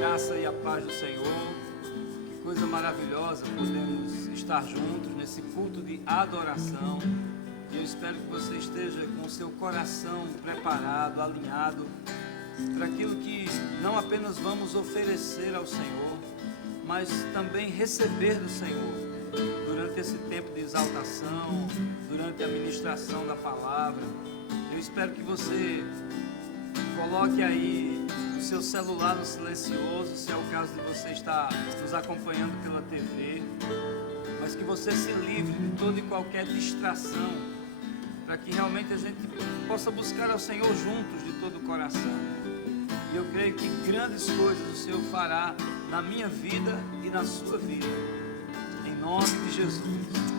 graça e a paz do Senhor. Que coisa maravilhosa podemos estar juntos nesse culto de adoração. E eu espero que você esteja com o seu coração preparado, alinhado para aquilo que não apenas vamos oferecer ao Senhor, mas também receber do Senhor durante esse tempo de exaltação, durante a ministração da palavra. Eu espero que você coloque aí o seu celular no silencioso, se é o caso de você estar nos acompanhando pela TV, mas que você se livre de toda e qualquer distração, para que realmente a gente possa buscar ao Senhor juntos de todo o coração. E eu creio que grandes coisas o Senhor fará na minha vida e na sua vida, em nome de Jesus.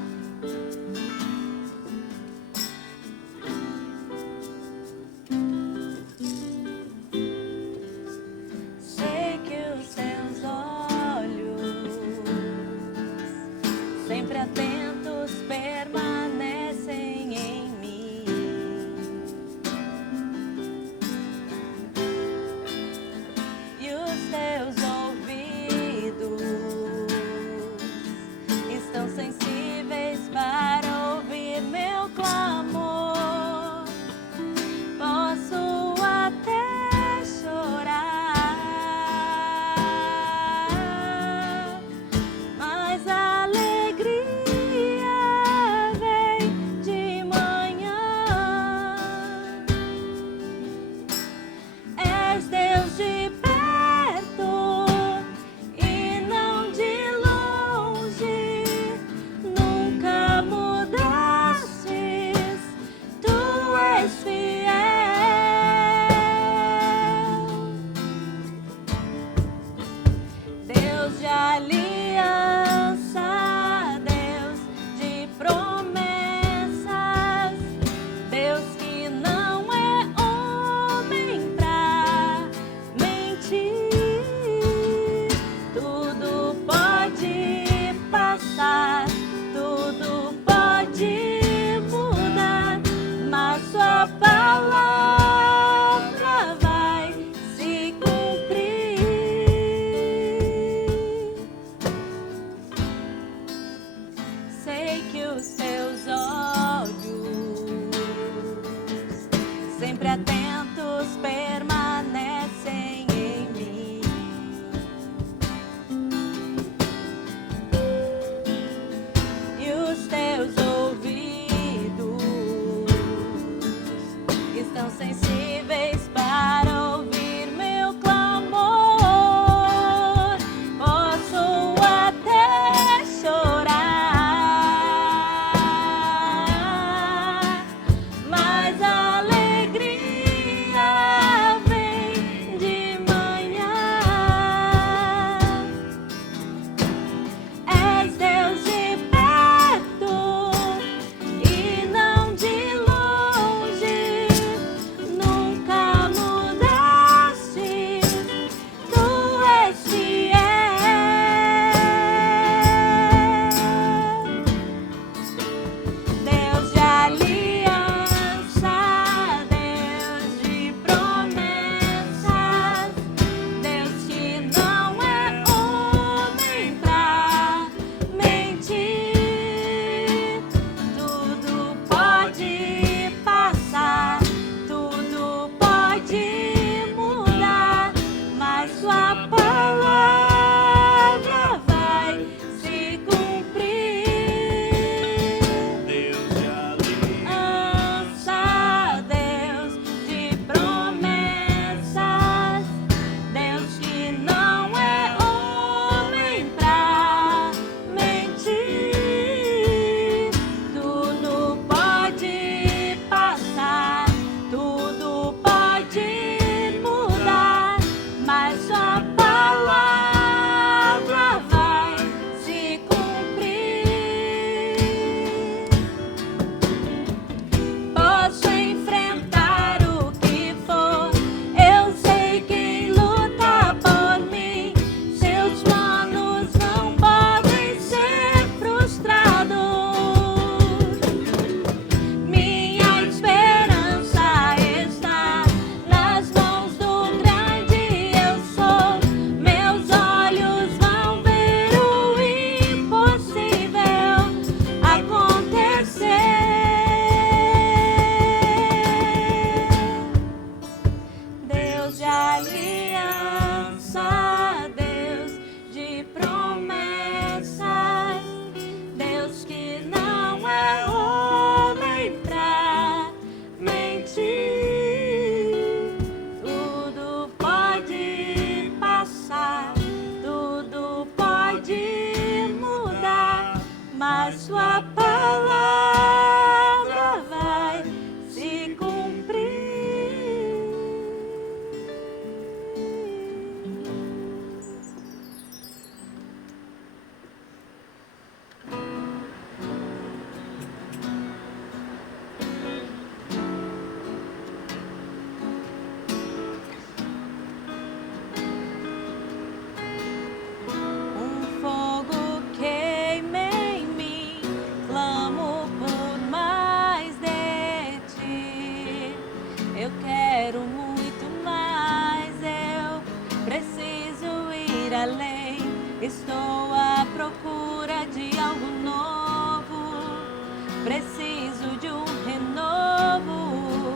preciso de um renovo.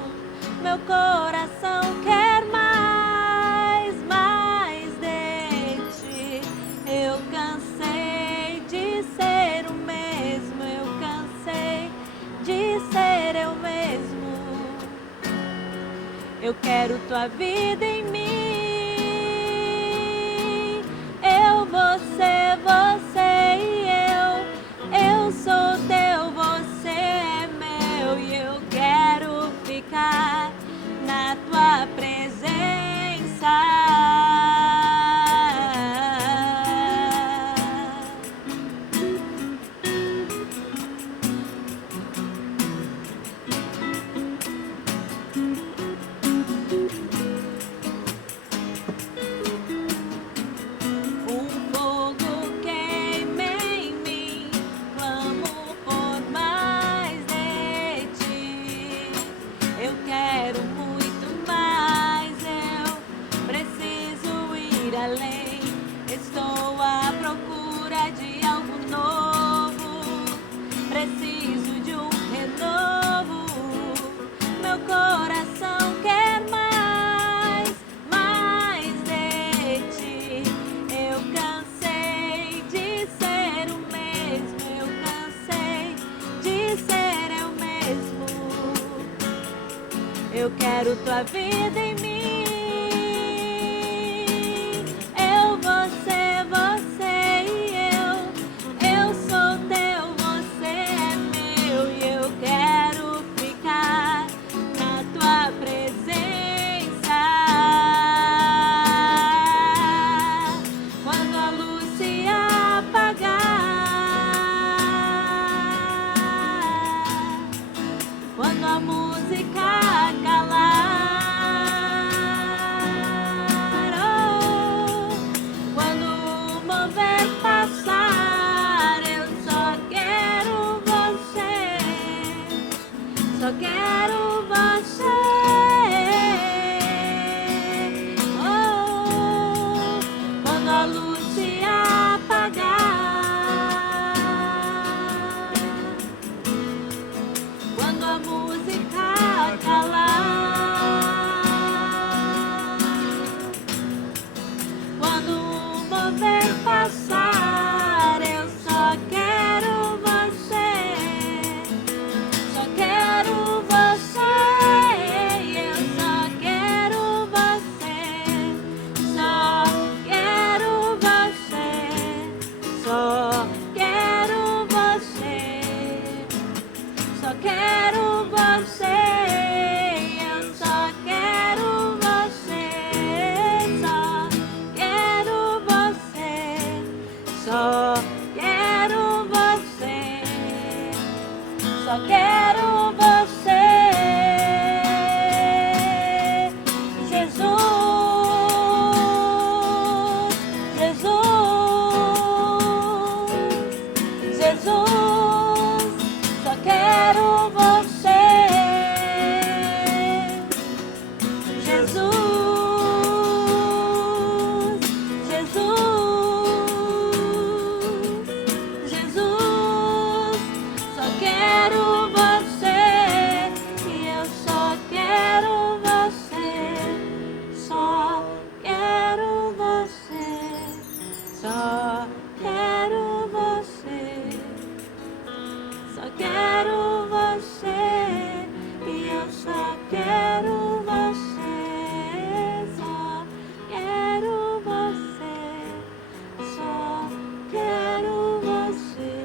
Meu coração quer mais, mais de ti. Eu cansei de ser o mesmo, eu cansei de ser eu mesmo. Eu quero tua vida em mim. Eu, você, você e eu sou teu, você é meu. E eu quero ficar na tua presença. Estou à procura de algo novo, preciso de um renovo. Meu coração quer mais, mais de ti. Eu cansei de ser o mesmo, eu cansei de ser eu mesmo. Eu quero tua vida em mim. Quando a música calar, oh, quando o mover passar, eu só quero você, só quero você. Oh, quando a luz se apagar, quando a música calar, quando o mover passar, eu só quero você, só quero você, eu só quero você, só quero você, só quero você. Só quero você, eu só quero você, só quero você, só quero você, só quero você, Jesus, Jesus, Jesus. Só quero você, Jesus, Jesus, Jesus. Só quero você, e eu só quero você, só quero você, só quero você. Só quero você, e eu só quero você, só quero você, só quero você,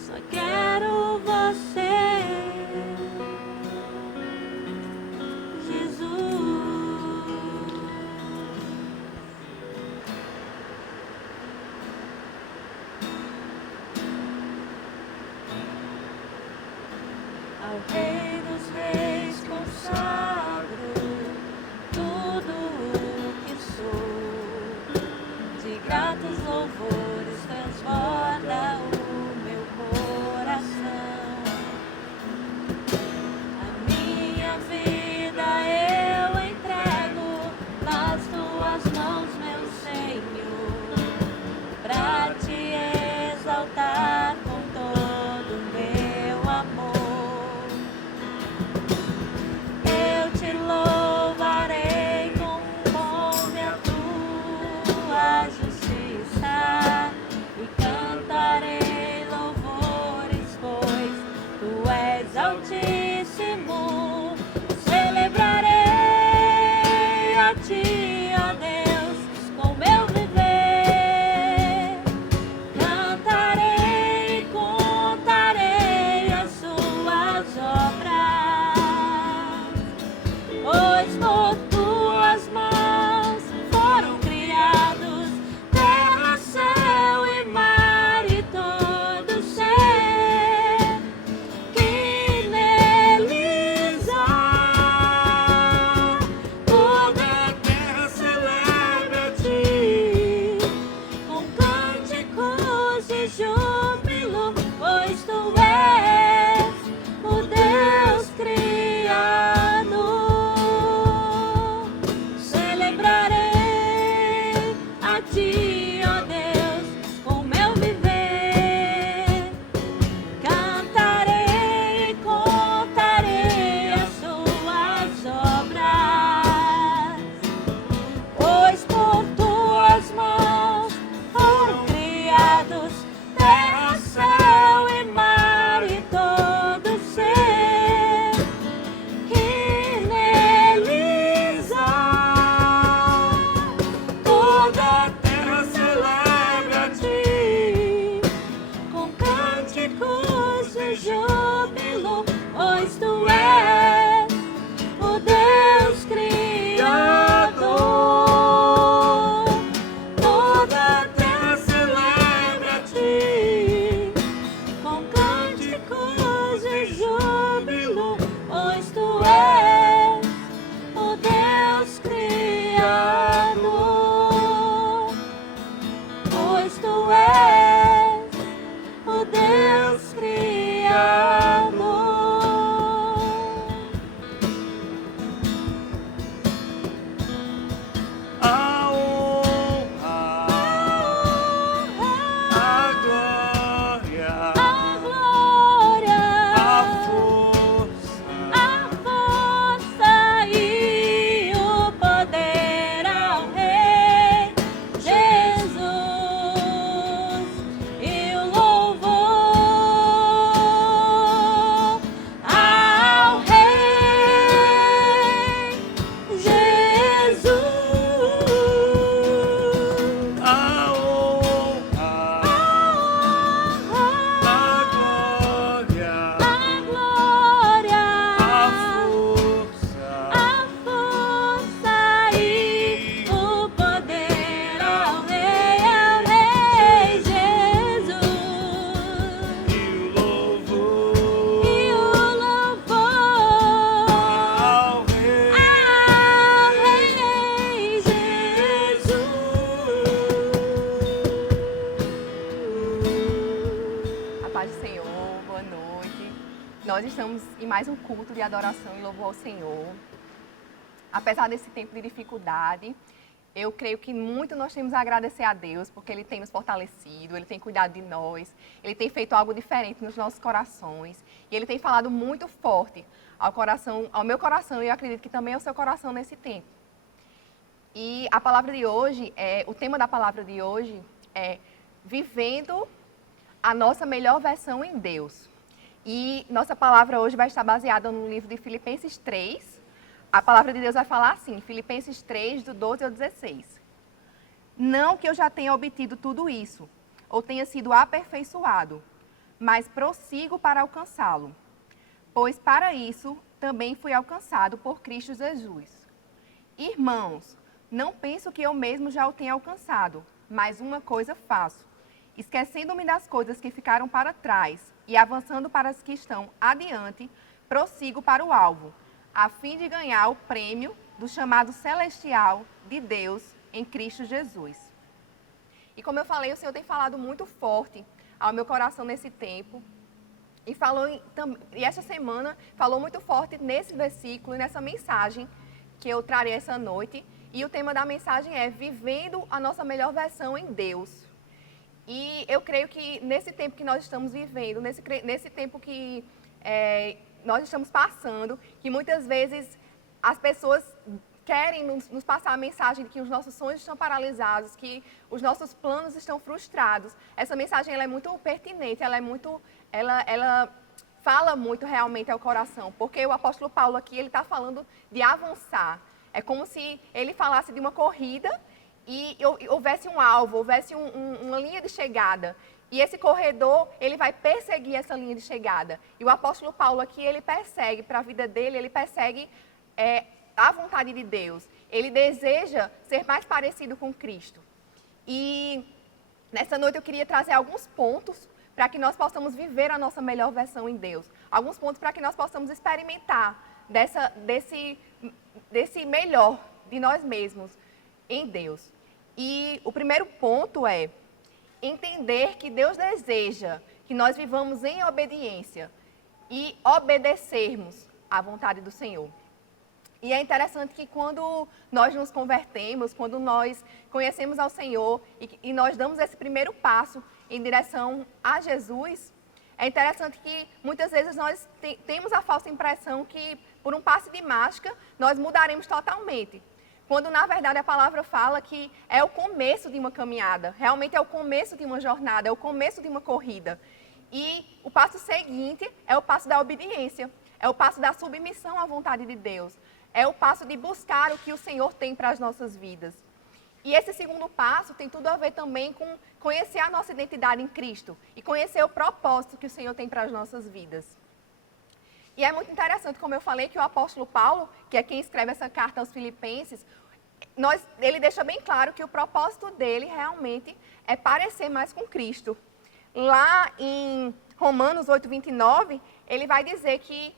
só quero você, Jesus. Ao Rei dos Reis consagro tudo o que sou, de gratos louvores transborda o meu coração. A minha vida eu entrego nas tuas mãos, meu Senhor, pra te exaltar com todo o meu cânticos de júbilo, pois tu és o Deus Criador. Toda a terra celebra a ti, com cânticos de júbilo, pois tu és o Deus Criador. Pois tu és o Deus Criador. A honra, a glória, A glória, a força, a força e o poder ao Rei Jesus, e o louvor ao Rei Jesus. a honra, a glória, A glória, a força, a força e o poder ao Rei Jesus, e o louvor e o louvor ao Rei ao Rei Jesus. A paz do Senhor, boa noite. Nós estamos em mais um culto de adoração e louvor ao Senhor. Apesar desse tempo de dificuldade, eu creio que muito nós temos a agradecer a Deus, porque Ele tem nos fortalecido, Ele tem cuidado de nós, Ele tem feito algo diferente nos nossos corações, e Ele tem falado muito forte ao meu coração, e eu acredito que também ao seu coração nesse tempo. E a palavra de hoje, o tema da palavra de hoje é vivendo a nossa melhor versão em Deus. E nossa palavra hoje vai estar baseada no livro de Filipenses 3. A palavra de Deus vai falar assim, Filipenses 3, do 12 ao 16. Não que eu já tenha obtido tudo isso, ou tenha sido aperfeiçoado, mas prossigo para alcançá-lo. Pois para isso também fui alcançado por Cristo Jesus. Irmãos, não penso que eu mesmo já o tenha alcançado, mas uma coisa faço, esquecendo-me das coisas que ficaram para trás e avançando para as que estão adiante, prossigo para o alvo, a fim de ganhar o prêmio do chamado celestial de Deus em Cristo Jesus. E como eu falei, o Senhor tem falado muito forte ao meu coração nesse tempo. E essa semana falou muito forte nesse versículo e nessa mensagem que eu trarei essa noite. E o tema da mensagem é vivendo a nossa melhor versão em Deus. E eu creio que nesse tempo que nós estamos vivendo, nesse tempo que nós estamos passando, que muitas vezes as pessoas querem nos passar a mensagem de que os nossos sonhos estão paralisados, que os nossos planos estão frustrados. Essa mensagem ela é muito pertinente, ela fala muito realmente ao coração, porque o apóstolo Paulo aqui ele está falando de avançar. É como se ele falasse de uma corrida e houvesse um alvo, houvesse uma linha de chegada. E esse corredor, ele vai perseguir essa linha de chegada. E o apóstolo Paulo aqui, ele persegue, para a vida dele, ele persegue a vontade de Deus. Ele deseja ser mais parecido com Cristo. E nessa noite eu queria trazer alguns pontos para que nós possamos viver a nossa melhor versão em Deus. Alguns pontos para que nós possamos experimentar desse melhor de nós mesmos em Deus. E o primeiro ponto é entender que Deus deseja que nós vivamos em obediência e obedecermos à vontade do Senhor. E é interessante que quando nós nos convertemos, quando nós conhecemos ao Senhor e nós damos esse primeiro passo em direção a Jesus, é interessante que muitas vezes nós temos a falsa impressão que por um passe de mágica nós mudaremos totalmente. Quando, na verdade, a palavra fala que é o começo de uma caminhada, realmente é o começo de uma jornada, é o começo de uma corrida. E o passo seguinte é o passo da obediência, é o passo da submissão à vontade de Deus, é o passo de buscar o que o Senhor tem para as nossas vidas. E esse segundo passo tem tudo a ver também com conhecer a nossa identidade em Cristo e conhecer o propósito que o Senhor tem para as nossas vidas. E é muito interessante, como eu falei, que o apóstolo Paulo, que é quem escreve essa carta aos Filipenses, ele deixa bem claro que o propósito dele realmente é parecer mais com Cristo. Lá em Romanos 8:29, ele vai dizer que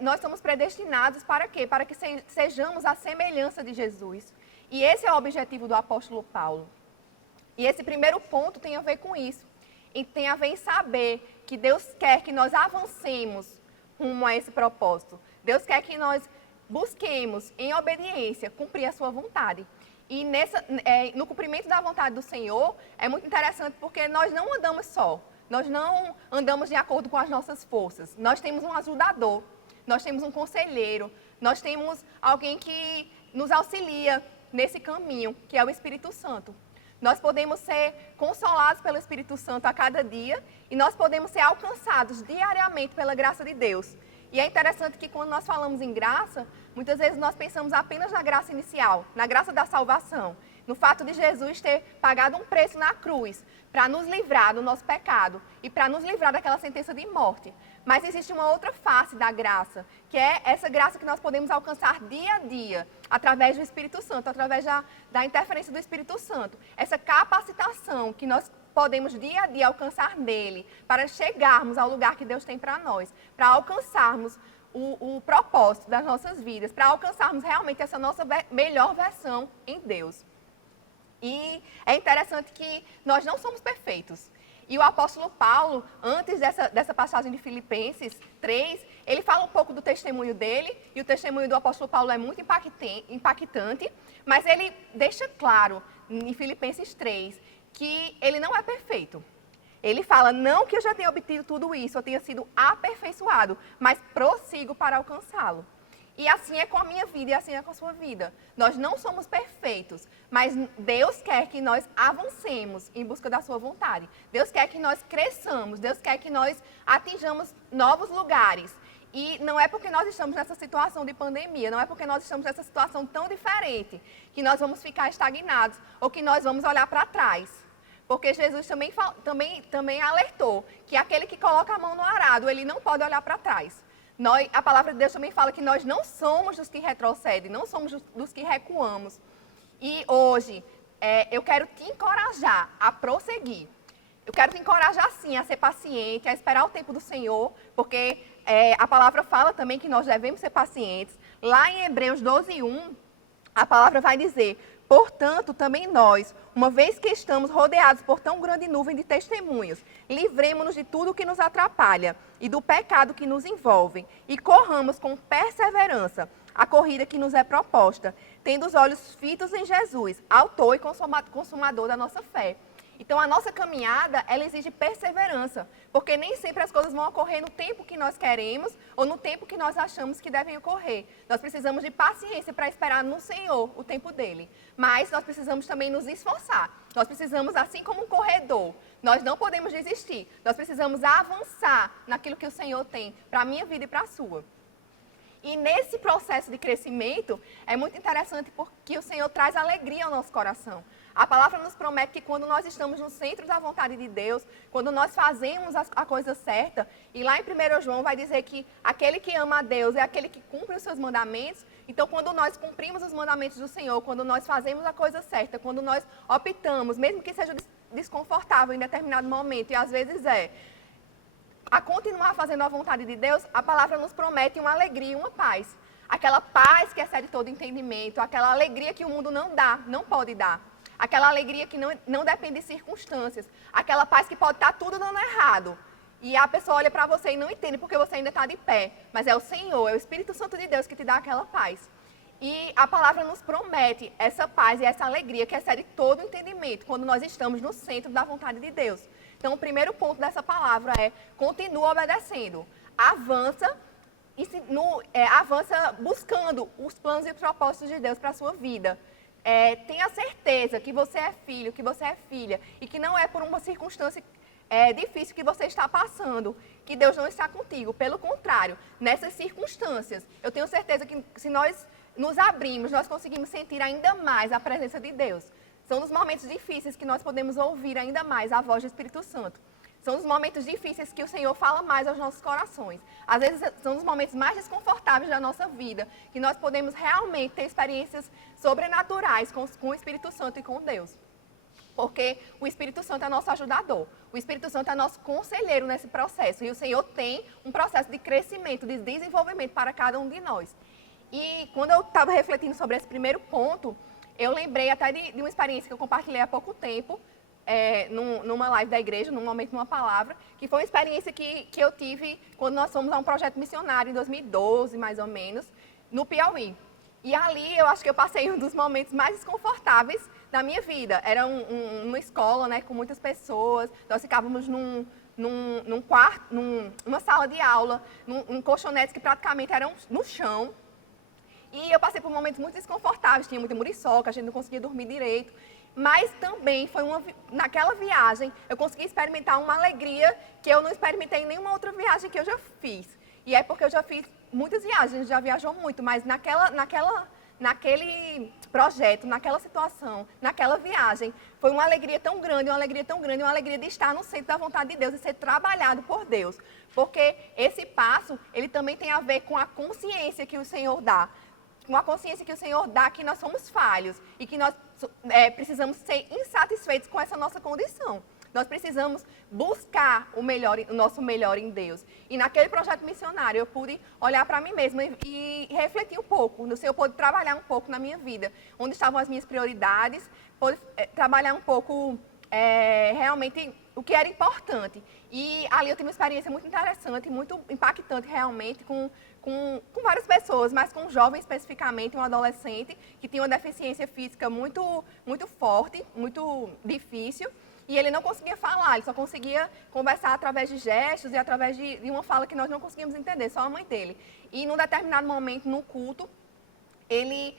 nós somos predestinados para quê? Para que sejamos a semelhança de Jesus. E esse é o objetivo do apóstolo Paulo. E esse primeiro ponto tem a ver com isso. E tem a ver em saber que Deus quer que nós avancemos rumo a esse propósito. Deus quer que nós busquemos, em obediência, cumprir a sua vontade. E no cumprimento da vontade do Senhor, é muito interessante porque nós não andamos só. Nós não andamos de acordo com as nossas forças. Nós temos um ajudador, nós temos um conselheiro, nós temos alguém que nos auxilia nesse caminho, que é o Espírito Santo. Nós podemos ser consolados pelo Espírito Santo a cada dia e nós podemos ser alcançados diariamente pela graça de Deus. E é interessante que quando nós falamos em graça, muitas vezes nós pensamos apenas na graça inicial, na graça da salvação, no fato de Jesus ter pagado um preço na cruz para nos livrar do nosso pecado e para nos livrar daquela sentença de morte. Mas existe uma outra face da graça, que é essa graça que nós podemos alcançar dia a dia, através do Espírito Santo, através da interferência do Espírito Santo. Essa capacitação que nós podemos dia a dia alcançar nele, para chegarmos ao lugar que Deus tem para nós, para alcançarmos o propósito das nossas vidas, para alcançarmos realmente essa nossa melhor versão em Deus. E é interessante que nós não somos perfeitos. E o apóstolo Paulo, antes dessa passagem de Filipenses 3, ele fala um pouco do testemunho dele, e o testemunho do apóstolo Paulo é muito impactante, mas ele deixa claro, em Filipenses 3, que ele não é perfeito. Ele fala, não que eu já tenha obtido tudo isso, eu tenha sido aperfeiçoado, mas prossigo para alcançá-lo. E assim é com a minha vida e assim é com a sua vida. Nós não somos perfeitos, mas Deus quer que nós avancemos em busca da sua vontade. Deus quer que nós cresçamos, Deus quer que nós atinjamos novos lugares. E não é porque nós estamos nessa situação de pandemia, não é porque nós estamos nessa situação tão diferente, que nós vamos ficar estagnados ou que nós vamos olhar para trás. Porque Jesus também alertou que aquele que coloca a mão no arado, ele não pode olhar para trás. A palavra de Deus também fala que nós não somos dos que retrocedem, não somos dos que recuamos. E hoje, eu quero te encorajar a prosseguir. Eu quero te encorajar, sim, a ser paciente, a esperar o tempo do Senhor, porque a palavra fala também que nós devemos ser pacientes. Lá em Hebreus 12:1, a palavra vai dizer, portanto, também nós, uma vez que estamos rodeados por tão grande nuvem de testemunhos, livremo-nos de tudo que nos atrapalha e do pecado que nos envolve, e corramos com perseverança a corrida que nos é proposta, tendo os olhos fitos em Jesus, autor e consumador da nossa fé. Então, a nossa caminhada, ela exige perseverança, porque nem sempre as coisas vão ocorrer no tempo que nós queremos ou no tempo que nós achamos que devem ocorrer. Nós precisamos de paciência para esperar no Senhor o tempo dele. Mas nós precisamos também nos esforçar. Nós precisamos, assim como um corredor, nós não podemos desistir. Nós precisamos avançar naquilo que o Senhor tem para a minha vida e para a sua. E nesse processo de crescimento, é muito interessante porque o Senhor traz alegria ao nosso coração. A palavra nos promete que quando nós estamos no centro da vontade de Deus, quando nós fazemos a coisa certa, e lá em 1 João vai dizer que aquele que ama a Deus é aquele que cumpre os seus mandamentos. Então, quando nós cumprimos os mandamentos do Senhor, quando nós fazemos a coisa certa, quando nós optamos, mesmo que seja desconfortável em determinado momento, e às vezes a continuar fazendo a vontade de Deus, a palavra nos promete uma alegria e uma paz. Aquela paz que excede todo entendimento, aquela alegria que o mundo não dá, não pode dar. Aquela alegria que não depende de circunstâncias. Aquela paz que pode estar tudo dando errado. E a pessoa olha para você e não entende porque você ainda está de pé. Mas é o Senhor, é o Espírito Santo de Deus que te dá aquela paz. E a palavra nos promete essa paz e essa alegria que excede todo o entendimento quando nós estamos no centro da vontade de Deus. Então, o primeiro ponto dessa palavra é, continua obedecendo. Avança buscando os planos e propósitos de Deus para a sua vida. Tenha certeza que você é filho, que você é filha, e que não é por uma circunstância difícil que você está passando, que Deus não está contigo. Pelo contrário, nessas circunstâncias, eu tenho certeza que se nós nos abrimos, nós conseguimos sentir ainda mais a presença de Deus. São nos momentos difíceis que nós podemos ouvir ainda mais a voz do Espírito Santo. São nos momentos difíceis que o Senhor fala mais aos nossos corações. Às vezes são nos momentos mais desconfortáveis da nossa vida que nós podemos realmente ter experiências sobrenaturais com o Espírito Santo e com Deus. Porque o Espírito Santo é nosso ajudador. O Espírito Santo é nosso conselheiro nesse processo. E o Senhor tem um processo de crescimento, de desenvolvimento para cada um de nós. E quando eu estava refletindo sobre esse primeiro ponto, eu lembrei até de uma experiência que eu compartilhei há pouco tempo, numa live da igreja, num momento, numa palavra, que foi uma experiência que eu tive quando nós fomos a um projeto missionário em 2012, mais ou menos, no Piauí. E ali eu acho que eu passei um dos momentos mais desconfortáveis da minha vida. Era uma escola, né, com muitas pessoas, nós ficávamos num quarto, numa sala de aula, num colchonetes que praticamente eram no chão. E eu passei por momentos muito desconfortáveis, tinha muita muriçoca, a gente não conseguia dormir direito. Mas também naquela viagem, eu consegui experimentar uma alegria que eu não experimentei em nenhuma outra viagem que eu já fiz. E é porque eu já fiz muitas viagens, a gente já viajou muito, mas naquele projeto, naquela situação, naquela viagem, foi uma alegria tão grande, uma alegria tão grande, uma alegria de estar no centro da vontade de Deus e ser trabalhado por Deus. Porque esse passo, ele também tem a ver com a consciência que o Senhor dá. Com a consciência que o Senhor dá que nós somos falhos e que nós precisamos ser insatisfeitos com essa nossa condição. Nós precisamos buscar o nosso melhor em Deus. E naquele projeto missionário eu pude olhar para mim mesma e refletir um pouco. O Senhor pôde trabalhar um pouco na minha vida, onde estavam as minhas prioridades, pôde trabalhar um pouco realmente o que era importante. E ali eu tive uma experiência muito interessante, muito impactante realmente com várias pessoas, mas com um jovem especificamente, um adolescente, que tinha uma deficiência física muito, muito forte, muito difícil, e ele não conseguia falar, ele só conseguia conversar através de gestos e através de uma fala que nós não conseguíamos entender, só a mãe dele. E num determinado momento, no culto, ele,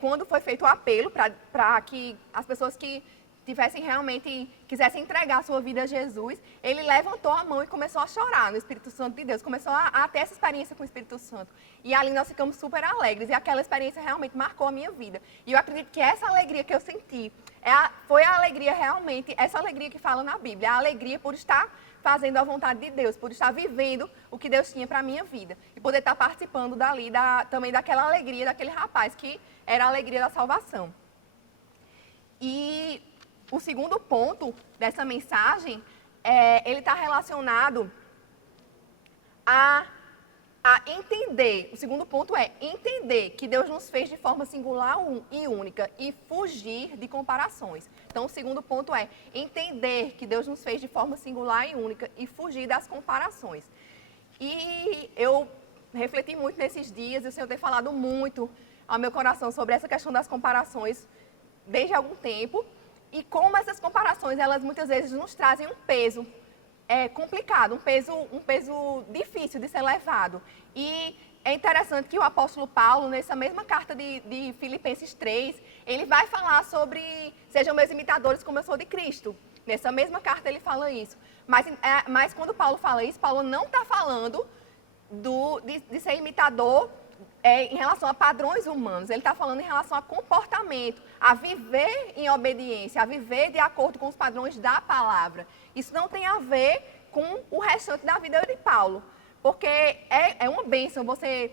quando foi feito o apelo para que as pessoas que quisessem entregar a sua vida a Jesus, ele levantou a mão e começou a chorar no Espírito Santo de Deus, começou a ter essa experiência com o Espírito Santo. E ali nós ficamos super alegres, e aquela experiência realmente marcou a minha vida. E eu acredito que essa alegria que eu senti, foi a alegria realmente, essa alegria que fala na Bíblia, a alegria por estar fazendo a vontade de Deus, por estar vivendo o que Deus tinha para a minha vida. E poder estar participando dali, também daquela alegria daquele rapaz, que era a alegria da salvação. E o segundo ponto dessa mensagem, ele está relacionado a entender. O segundo ponto é entender que Deus nos fez de forma singular e única e fugir de comparações. Então, o segundo ponto é entender que Deus nos fez de forma singular e única e fugir das comparações. E eu refleti muito nesses dias, e o Senhor tem falado muito ao meu coração sobre essa questão das comparações desde algum tempo. E como essas comparações, elas muitas vezes nos trazem um peso complicado, um peso difícil de ser levado. E é interessante que o apóstolo Paulo, nessa mesma carta de Filipenses 3, ele vai falar sobre sejam meus imitadores como eu sou de Cristo. Nessa mesma carta ele fala isso. Mas quando Paulo fala isso, Paulo não está falando de ser imitador em relação a padrões humanos, ele está falando em relação a comportamento, a viver em obediência, a viver de acordo com os padrões da palavra. Isso não tem a ver com o restante da vida de Paulo, porque é uma bênção você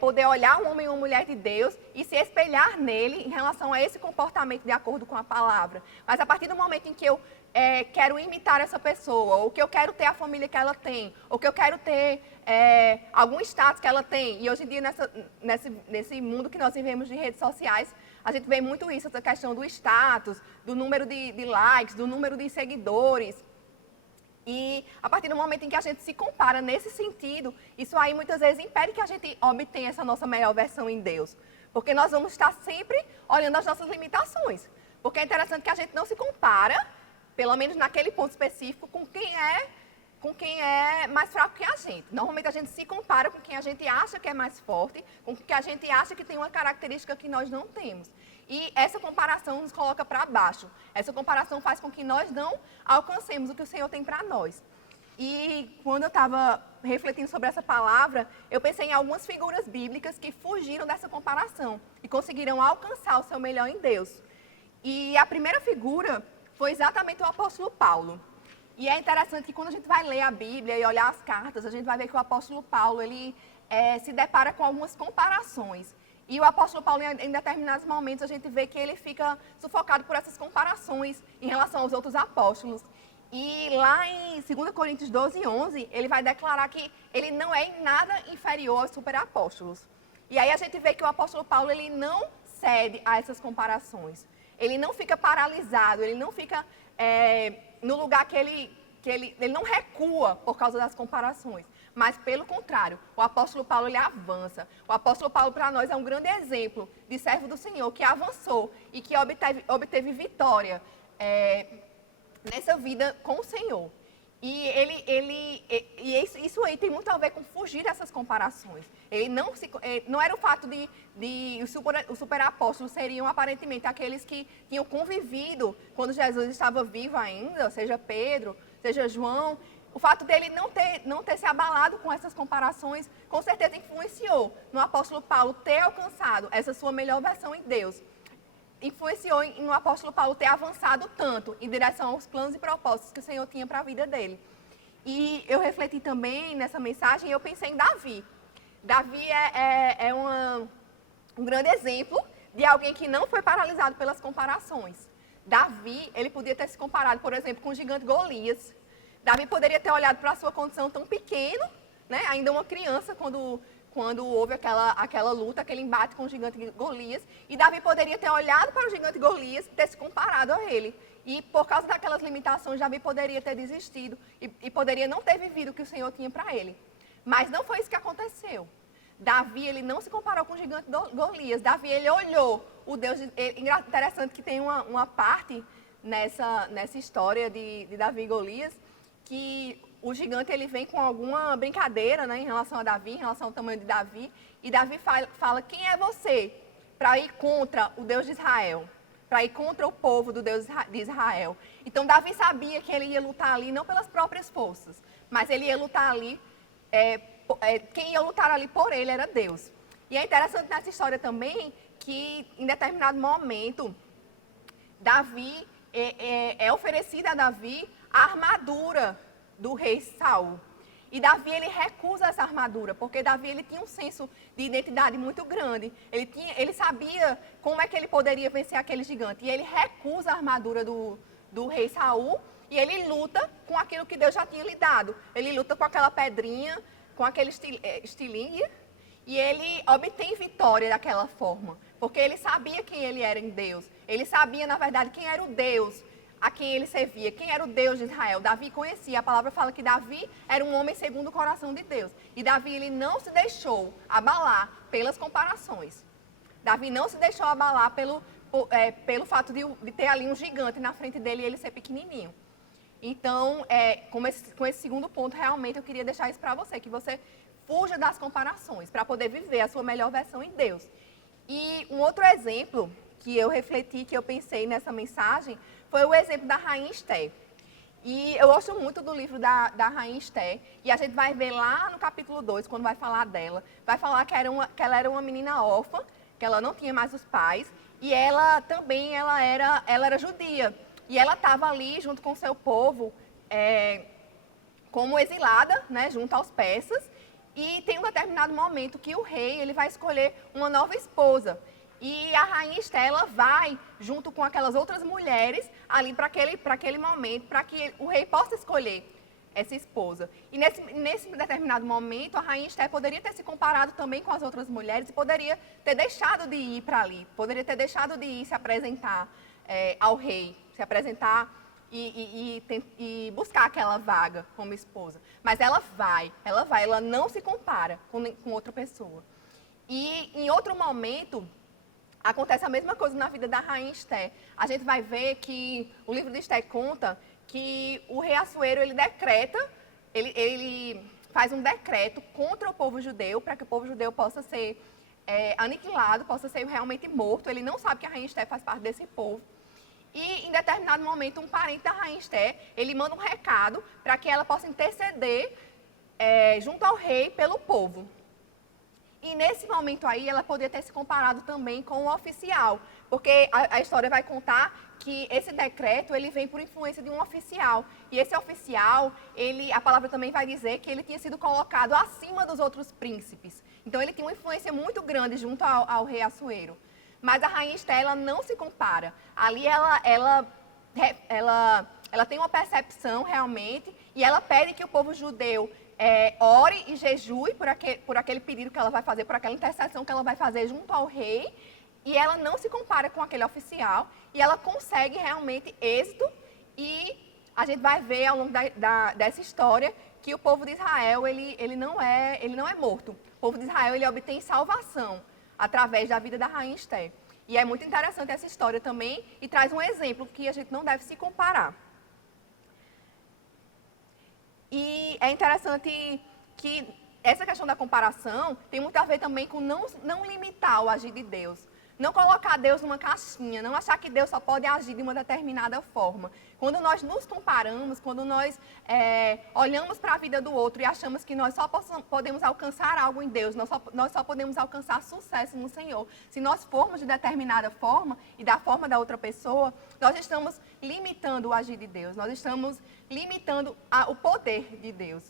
poder olhar um homem ou uma mulher de Deus e se espelhar nele em relação a esse comportamento de acordo com a palavra. Mas a partir do momento em que eu quero imitar essa pessoa, ou que eu quero ter a família que ela tem, ou que eu quero ter algum status que ela tem, e hoje em dia nesse mundo que nós vivemos de redes sociais, a gente vê muito isso, essa questão do status, do número de likes, do número de seguidores. E a partir do momento em que a gente se compara nesse sentido, isso aí muitas vezes impede que a gente obtenha essa nossa melhor versão em Deus. Porque nós vamos estar sempre olhando as nossas limitações. Porque é interessante que a gente não se compara, pelo menos naquele ponto específico, com quem é mais fraco que a gente. Normalmente a gente se compara com quem a gente acha que é mais forte, com quem a gente acha que tem uma característica que nós não temos. E essa comparação nos coloca para baixo. Essa comparação faz com que nós não alcancemos o que o Senhor tem para nós. E quando eu estava refletindo sobre essa palavra, eu pensei em algumas figuras bíblicas que fugiram dessa comparação e conseguiram alcançar o seu melhor em Deus. E a primeira figura foi exatamente o apóstolo Paulo. E é interessante que quando a gente vai ler a Bíblia e olhar as cartas, a gente vai ver que o apóstolo Paulo, ele se depara com algumas comparações. E o apóstolo Paulo, em determinados momentos, a gente vê que ele fica sufocado por essas comparações em relação aos outros apóstolos. E lá em 2 Coríntios 12, 11, ele vai declarar que ele não é em nada inferior aos superapóstolos. E aí a gente vê que o apóstolo Paulo, ele não cede a essas comparações. Ele não fica paralisado, ele não fica no lugar que ele não recua por causa das comparações. Mas, pelo contrário, o apóstolo Paulo, ele avança. O apóstolo Paulo, para nós, é um grande exemplo de servo do Senhor, que avançou e que obteve vitória nessa vida com o Senhor. E isso aí tem muito a ver com fugir dessas comparações. Ele não era o fato de os superapóstolos seriam aparentemente aqueles que tinham convivido quando Jesus estava vivo ainda, seja Pedro, seja João. O fato dele não ter se abalado com essas comparações, com certeza influenciou no apóstolo Paulo ter alcançado essa sua melhor versão em Deus. Influenciou no apóstolo Paulo ter avançado tanto em direção aos planos e propósitos que o Senhor tinha para a vida dele. E eu refleti também nessa mensagem e eu pensei em Davi. Davi é um grande exemplo de alguém que não foi paralisado pelas comparações. Davi, ele podia ter se comparado, por exemplo, com o gigante Golias. Davi poderia ter olhado para a sua condição tão pequeno, né, ainda uma criança, quando houve aquela luta, aquele embate com o gigante Golias, e Davi poderia ter olhado para o gigante Golias e ter se comparado a ele. E por causa daquelas limitações, Davi poderia ter desistido e poderia não ter vivido o que o Senhor tinha para ele. Mas não foi isso que aconteceu. Davi, ele não se comparou com o gigante Golias. Davi, ele olhou o Deus... Interessante que tem uma parte nessa história de Davi e Golias, que o gigante ele vem com alguma brincadeira, né, em relação a Davi, em relação ao tamanho de Davi. E Davi fala, quem é você para ir contra o Deus de Israel? Para ir contra o povo do Deus de Israel. Então, Davi sabia que ele ia lutar ali não pelas próprias forças, mas ele ia lutar ali, quem ia lutar ali por ele era Deus. E é interessante nessa história também que, em determinado momento, Davi, é oferecida a Davi a armadura do rei Saul. E Davi, ele recusa essa armadura, porque Davi, ele tinha um senso de identidade muito grande. Ele sabia como é que ele poderia vencer aquele gigante. E ele recusa a armadura do rei Saul e ele luta com aquilo que Deus já tinha lhe dado. Ele luta com aquela pedrinha, com aquele estilingue, e ele obtém vitória daquela forma, porque ele sabia quem ele era em Deus. Ele sabia, na verdade, quem era o Deus a quem ele servia, quem era o Deus de Israel. Davi conhecia, a palavra fala que Davi era um homem segundo o coração de Deus. E Davi, ele não se deixou abalar pelas comparações. Davi não se deixou abalar pelo fato de ter ali um gigante na frente dele e ele ser pequenininho. Então, com esse segundo ponto, realmente eu queria deixar isso para você, que você fuja das comparações, para poder viver a sua melhor versão em Deus. E um outro exemplo que eu refleti, que eu pensei nessa mensagem, foi o exemplo da Rainha Esther. E eu gosto muito do livro da Rainha Esther, e a gente vai ver lá no capítulo 2, quando vai falar dela, vai falar que ela era uma menina órfã, que ela não tinha mais os pais, e ela também era judia. E ela estava ali junto com o seu povo, como exilada, né, junto aos persas, e tem um determinado momento que o rei ele vai escolher uma nova esposa. E a Rainha Esther, ela vai junto com aquelas outras mulheres ali para aquele momento, para que o rei possa escolher essa esposa. E nesse determinado momento, a Rainha Esther poderia ter se comparado também com as outras mulheres e poderia ter deixado de ir para ali, poderia ter deixado de ir se apresentar ao rei, se apresentar e buscar aquela vaga como esposa. Mas ela não se compara com outra pessoa. E em outro momento, acontece a mesma coisa na vida da Rainha Esther. A gente vai ver que o livro de Esther conta que o rei Assuero, ele faz um decreto contra o povo judeu, para que o povo judeu possa ser aniquilado, possa ser realmente morto. Ele não sabe que a Rainha Esther faz parte desse povo. E, em determinado momento, um parente da Rainha Esther, ele manda um recado para que ela possa interceder junto ao rei pelo povo. E nesse momento aí, ela poderia ter se comparado também com o oficial, porque a história vai contar que esse decreto, ele vem por influência de um oficial. E esse oficial, a palavra também vai dizer que ele tinha sido colocado acima dos outros príncipes. Então, ele tinha uma influência muito grande junto ao rei Assuero. Mas a rainha Esther, ela não se compara. Ali, ela tem uma percepção, realmente, e ela pede que o povo judeu ore e jejue por aquele pedido que ela vai fazer, por aquela intercessão que ela vai fazer junto ao rei, e ela não se compara com aquele oficial, e ela consegue realmente êxito, e a gente vai ver ao longo dessa história que o povo de Israel, ele não é morto. O povo de Israel, ele obtém salvação através da vida da rainha Esther. E é muito interessante essa história também, e traz um exemplo que a gente não deve se comparar. E é interessante que essa questão da comparação tem muito a ver também com não limitar o agir de Deus. Não colocar Deus numa caixinha, não achar que Deus só pode agir de uma determinada forma. Quando nós nos comparamos, quando nós olhamos para a vida do outro e achamos que nós só podemos alcançar algo em Deus, nós só podemos alcançar sucesso no Senhor. Se nós formos de determinada forma e da forma da outra pessoa, nós estamos limitando o agir de Deus, nós estamos limitando o poder de Deus.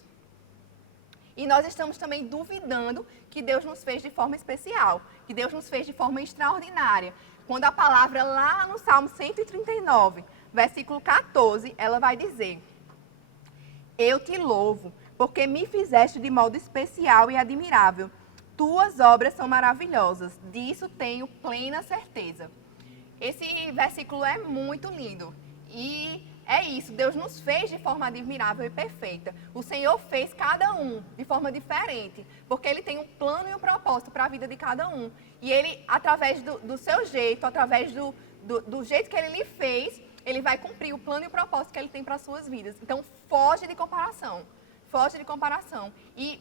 E nós estamos também duvidando que Deus nos fez de forma especial, que Deus nos fez de forma extraordinária. Quando a palavra lá no Salmo 139, versículo 14, ela vai dizer: eu te louvo, porque me fizeste de modo especial e admirável. Tuas obras são maravilhosas, disso tenho plena certeza. Esse versículo é muito lindo. E é isso, Deus nos fez de forma admirável e perfeita. O Senhor fez cada um de forma diferente, porque Ele tem um plano e um propósito para a vida de cada um. E Ele, através do seu jeito, através do jeito que Ele lhe fez, Ele vai cumprir o plano e o propósito que Ele tem para as suas vidas. Então, foge de comparação. Foge de comparação. E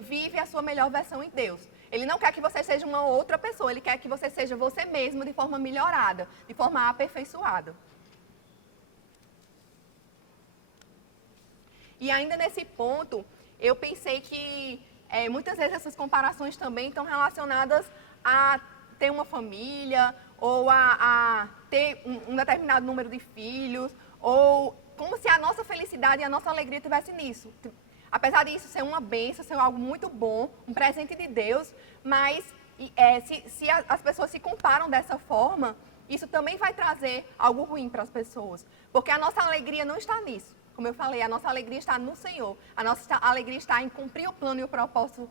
vive a sua melhor versão em Deus. Ele não quer que você seja uma outra pessoa, Ele quer que você seja você mesmo de forma melhorada, de forma aperfeiçoada. E ainda nesse ponto, eu pensei que muitas vezes essas comparações também estão relacionadas a ter uma família, ou a ter um determinado número de filhos, ou como se a nossa felicidade e a nossa alegria estivesse nisso. Apesar disso ser uma bênção, ser algo muito bom, um presente de Deus, mas se as pessoas se comparam dessa forma, isso também vai trazer algo ruim para as pessoas. Porque a nossa alegria não está nisso. Como eu falei, a nossa alegria está no Senhor. A nossa alegria está em cumprir o plano e o propósito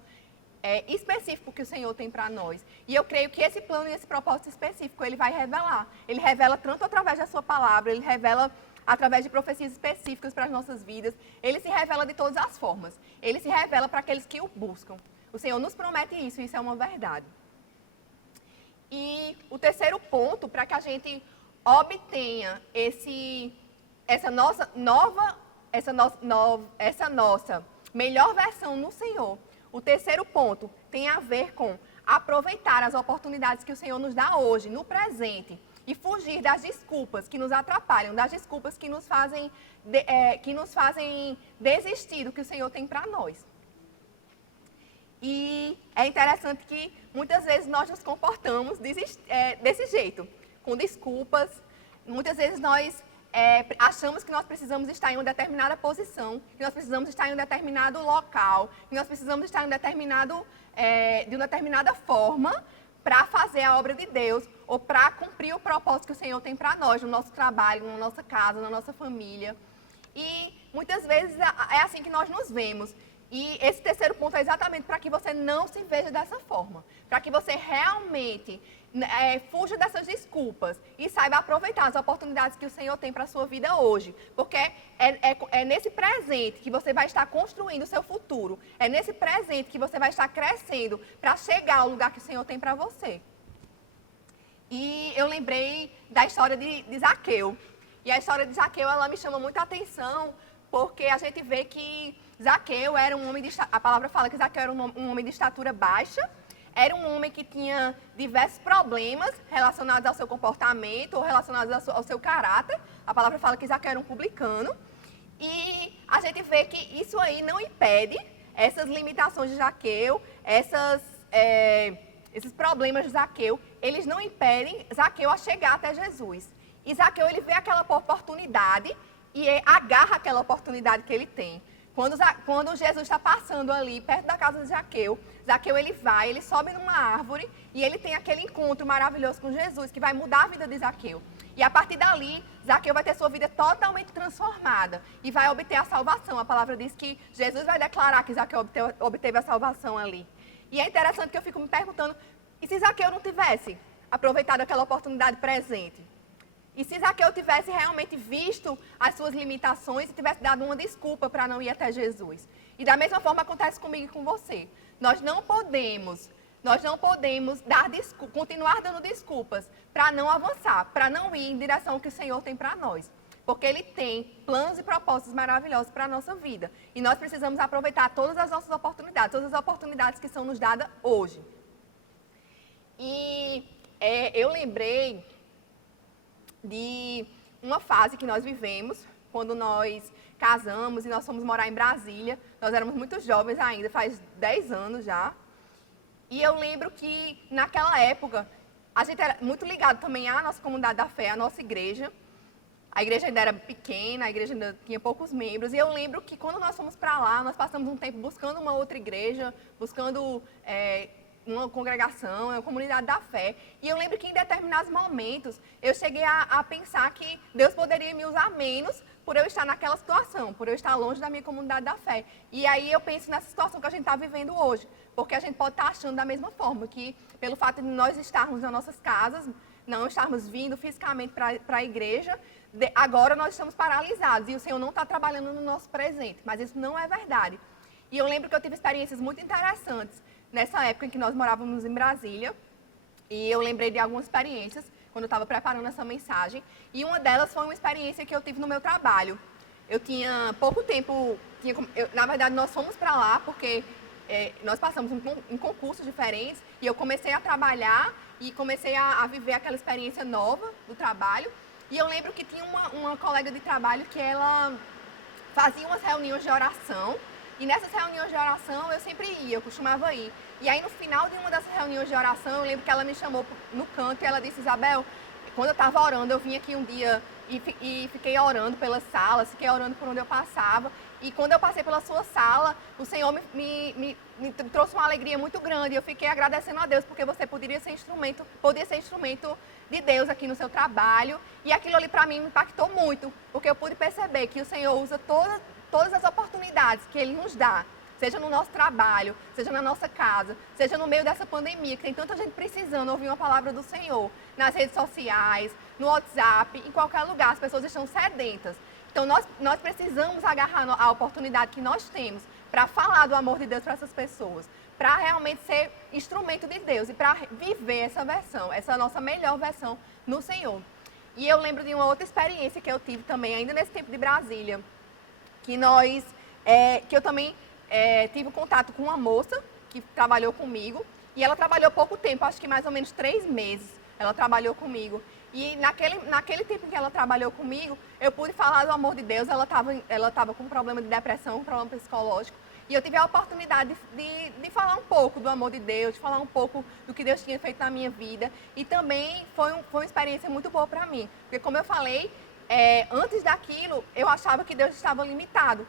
específico que o Senhor tem para nós. E eu creio que esse plano e esse propósito específico, Ele vai revelar. Ele revela tanto através da sua palavra, Ele revela através de profecias específicas para as nossas vidas. Ele se revela de todas as formas. Ele se revela para aqueles que o buscam. O Senhor nos promete isso, e isso é uma verdade. E o terceiro ponto, para que a gente obtenha essa nossa melhor versão no Senhor. O terceiro ponto tem a ver com aproveitar as oportunidades que o Senhor nos dá hoje, no presente, e fugir das desculpas que nos atrapalham, das desculpas que nos fazem desistir do que o Senhor tem para nós. E é interessante que muitas vezes nós nos comportamos desse jeito, com desculpas. Muitas vezes nós achamos que nós precisamos estar em uma determinada posição, que nós precisamos estar em um determinado local, que nós precisamos estar em de uma determinada forma para fazer a obra de Deus ou para cumprir o propósito que o Senhor tem para nós, no nosso trabalho, na nossa casa, na nossa família. E muitas vezes é assim que nós nos vemos. E esse terceiro ponto é exatamente para que você não se veja dessa forma, para que você realmente fuja dessas desculpas e saiba aproveitar as oportunidades que o Senhor tem para a sua vida hoje. Porque é nesse presente que você vai estar construindo o seu futuro. É nesse presente que você vai estar crescendo para chegar ao lugar que o Senhor tem para você. E eu lembrei da história de Zaqueu. E a história de Zaqueu, ela me chama muita atenção, porque a gente vê que Zaqueu era um homem a palavra fala que Zaqueu era um homem de estatura baixa, era um homem que tinha diversos problemas relacionados ao seu comportamento ou relacionados ao seu caráter. A palavra fala que Zaqueu era um publicano. E a gente vê que isso aí não impede essas limitações de Zaqueu, esses problemas de Zaqueu, eles não impedem Zaqueu a chegar até Jesus. E Zaqueu, ele vê aquela oportunidade e agarra aquela oportunidade que ele tem. Quando Jesus está passando ali, perto da casa de Zaqueu, ele sobe numa árvore e ele tem aquele encontro maravilhoso com Jesus, que vai mudar a vida de Zaqueu. E a partir dali, Zaqueu vai ter sua vida totalmente transformada e vai obter a salvação. A palavra diz que Jesus vai declarar que Zaqueu obteve a salvação ali. E é interessante que eu fico me perguntando, e se Zaqueu não tivesse aproveitado aquela oportunidade presente? E se Zaqueu tivesse realmente visto as suas limitações e tivesse dado uma desculpa para não ir até Jesus? E da mesma forma acontece comigo e com você. Nós não podemos continuar dando desculpas para não avançar, para não ir em direção ao que o Senhor tem para nós. Porque Ele tem planos e propósitos maravilhosos para a nossa vida. E nós precisamos aproveitar todas as nossas oportunidades, todas as oportunidades que são nos dadas hoje. E eu lembrei de uma fase que nós vivemos, quando nós casamos e nós fomos morar em Brasília. Nós éramos muito jovens ainda, faz 10 anos já. E eu lembro que, naquela época, a gente era muito ligado também à nossa comunidade da fé, à nossa igreja. A igreja ainda era pequena, a igreja ainda tinha poucos membros. E eu lembro que, quando nós fomos para lá, nós passamos um tempo buscando uma outra igreja, buscando uma congregação, uma comunidade da fé. E eu lembro que, em determinados momentos, eu cheguei a pensar que Deus poderia me usar menos por eu estar naquela situação, por eu estar longe da minha comunidade da fé. E aí eu penso nessa situação que a gente está vivendo hoje. Porque a gente pode estar achando da mesma forma, que pelo fato de nós estarmos nas nossas casas, não estarmos vindo fisicamente para a igreja, agora nós estamos paralisados e o Senhor não está trabalhando no nosso presente. Mas isso não é verdade. E eu lembro que eu tive experiências muito interessantes nessa época em que nós morávamos em Brasília. E eu lembrei de algumas experiências quando eu estava preparando essa mensagem. E uma delas foi uma experiência que eu tive no meu trabalho. Eu tinha pouco tempo, na verdade nós fomos para lá porque nós passamos em concursos diferentes e eu comecei a trabalhar e comecei a viver aquela experiência nova do trabalho. E eu lembro que tinha uma colega de trabalho que ela fazia umas reuniões de oração. E nessas reuniões de oração eu sempre ia, eu costumava ir. E aí no final de uma dessas reuniões de oração, eu lembro que ela me chamou no canto e ela disse: Isabel, quando eu estava orando, eu vim aqui um dia e fiquei orando pelas salas, fiquei orando por onde eu passava. E quando eu passei pela sua sala, o Senhor me trouxe uma alegria muito grande. E eu fiquei agradecendo a Deus, porque você podia ser instrumento de Deus aqui no seu trabalho. E aquilo ali para mim me impactou muito, porque eu pude perceber que o Senhor usa todas as oportunidades que Ele nos dá, seja no nosso trabalho, seja na nossa casa, seja no meio dessa pandemia, que tem tanta gente precisando ouvir uma palavra do Senhor, nas redes sociais, no WhatsApp, em qualquer lugar, as pessoas estão sedentas. Então, nós precisamos agarrar a oportunidade que nós temos para falar do amor de Deus para essas pessoas, para realmente ser instrumento de Deus e para viver essa versão, essa nossa melhor versão no Senhor. E eu lembro de uma outra experiência que eu tive também, ainda nesse tempo de Brasília, que eu também tive contato com uma moça que trabalhou comigo, e ela trabalhou pouco tempo, acho que mais ou menos 3 meses ela trabalhou comigo. E naquele tempo que ela trabalhou comigo, eu pude falar do amor de Deus. Ela estava com um problema de depressão, um problema psicológico. E eu tive a oportunidade de falar um pouco do amor de Deus, de falar um pouco do que Deus tinha feito na minha vida. E também foi uma experiência muito boa para mim. Porque, como eu falei, antes daquilo, eu achava que Deus estava limitado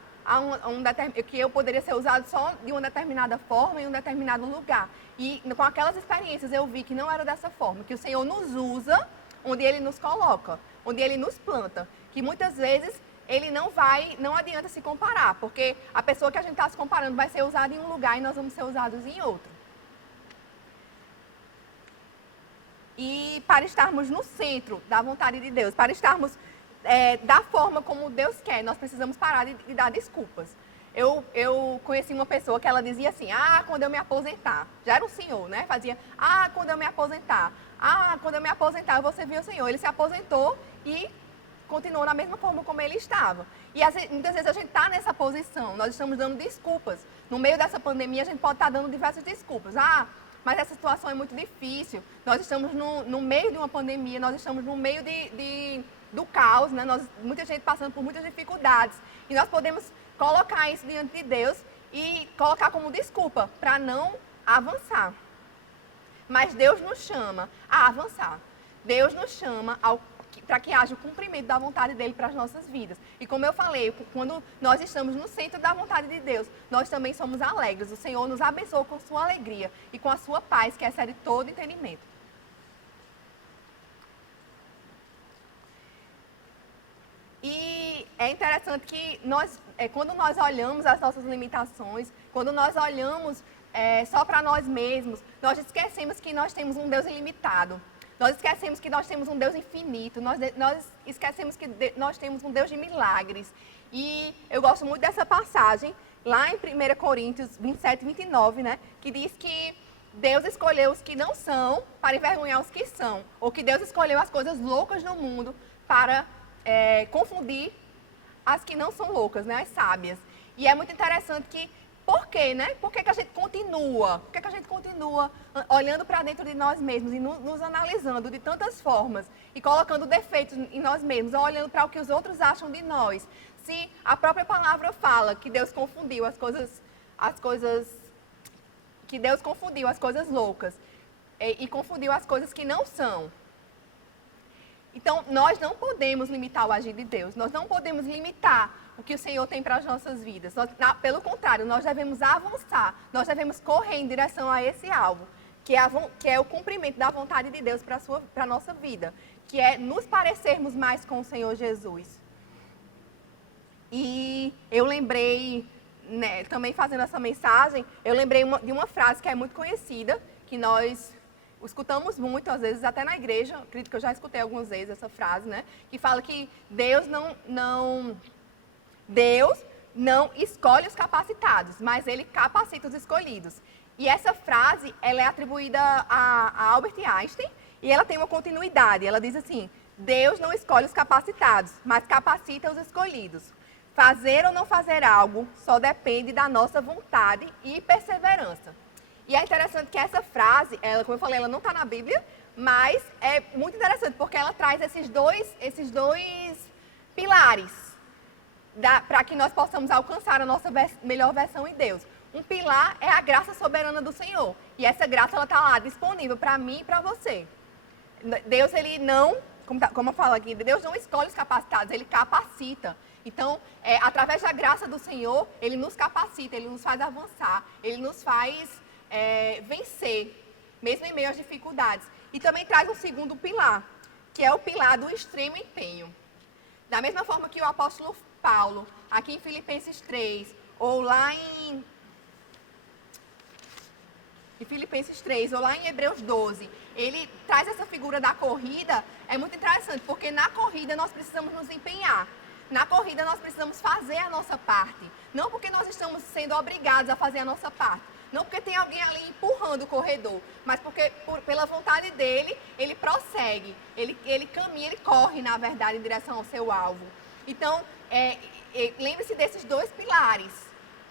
que eu poderia ser usado só de uma determinada forma, em um determinado lugar. E com aquelas experiências eu vi que não era dessa forma, que o Senhor nos usa onde Ele nos coloca, onde Ele nos planta, que muitas vezes não adianta se comparar, porque a pessoa que a gente está se comparando vai ser usada em um lugar e nós vamos ser usados em outro. E para estarmos no centro da vontade de Deus, para estarmos da forma como Deus quer, nós precisamos parar de dar desculpas. Eu conheci uma pessoa que ela dizia assim: quando eu me aposentar, já era um senhor, né? Fazia: quando eu me aposentar, quando eu me aposentar eu vou servir o Senhor. Ele se aposentou e continuou da mesma forma como ele estava. E muitas vezes a gente está nessa posição, nós estamos dando desculpas. No meio dessa pandemia a gente pode estar dando diversas desculpas. Mas essa situação é muito difícil, nós estamos no meio de uma pandemia, nós estamos no meio do caos, né? Muita gente passando por muitas dificuldades. E nós podemos colocar isso diante de Deus e colocar como desculpa para não avançar. mas Deus nos chama a avançar. Deus nos chama para que haja o cumprimento da vontade dele para as nossas vidas. E como eu falei, quando nós estamos no centro da vontade de Deus, nós também somos alegres. O Senhor nos abençoa com sua alegria e com a sua paz, que excede todo entendimento. E é interessante que quando nós olhamos as nossas limitações, quando nós olhamos só para nós mesmos, nós esquecemos que nós temos um Deus ilimitado. Nós esquecemos que nós temos um Deus infinito. Nós esquecemos que nós temos um Deus de milagres. E eu gosto muito dessa passagem, lá em 1 Coríntios 27, 29, né? Que diz que Deus escolheu os que não são para envergonhar os que são. Ou que Deus escolheu as coisas loucas do mundo para confundir as que não são loucas, né? As sábias. E é muito interessante que, por quê, né? Por que a gente continua? Por que a gente continua olhando para dentro de nós mesmos e nos analisando de tantas formas e colocando defeitos em nós mesmos, olhando para o que os outros acham de nós? Se a própria palavra fala que Deus confundiu que Deus confundiu as coisas loucas e confundiu as coisas que não são. Então, nós não podemos limitar o agir de Deus, nós não podemos limitar o que o Senhor tem para as nossas vidas. Pelo contrário, nós devemos avançar, nós devemos correr em direção a esse alvo, que é o cumprimento da vontade de Deus para a nossa vida, que é nos parecermos mais com o Senhor Jesus. E eu lembrei, né, também fazendo essa mensagem, eu lembrei de uma frase que é muito conhecida, que nós escutamos muito, às vezes até na igreja, acredito que eu já escutei algumas vezes essa frase, né? Que fala que Deus não escolhe os capacitados, mas Ele capacita os escolhidos. E essa frase, ela é atribuída a Albert Einstein e ela tem uma continuidade. Ela diz assim: Deus não escolhe os capacitados, mas capacita os escolhidos. Fazer ou não fazer algo só depende da nossa vontade e perseverança. E é interessante que essa frase, como eu falei, ela não está na Bíblia, mas é muito interessante porque ela traz esses dois pilares para que nós possamos alcançar a nossa melhor versão em Deus. Um pilar é a graça soberana do Senhor. E essa graça está lá disponível para mim e para você. Deus, Ele não, como eu falo aqui, Deus não escolhe os capacitados, Ele capacita. Então, através da graça do Senhor, Ele nos capacita, Ele nos faz avançar, Ele nos faz vencer, mesmo em meio às dificuldades. E também traz um segundo pilar, que é o pilar do extremo empenho. Da mesma forma que o apóstolo Paulo, aqui em Filipenses 3, ou lá em Filipenses 3, ou lá em Hebreus 12, ele traz essa figura da corrida. É muito interessante, porque na corrida nós precisamos nos empenhar. Na corrida nós precisamos fazer a nossa parte. Não porque nós estamos sendo obrigados a fazer a nossa parte. Não porque tem alguém ali empurrando o corredor, mas porque pela vontade dele, ele prossegue, ele caminha, ele corre, na verdade, em direção ao seu alvo. Então, lembre-se desses dois pilares,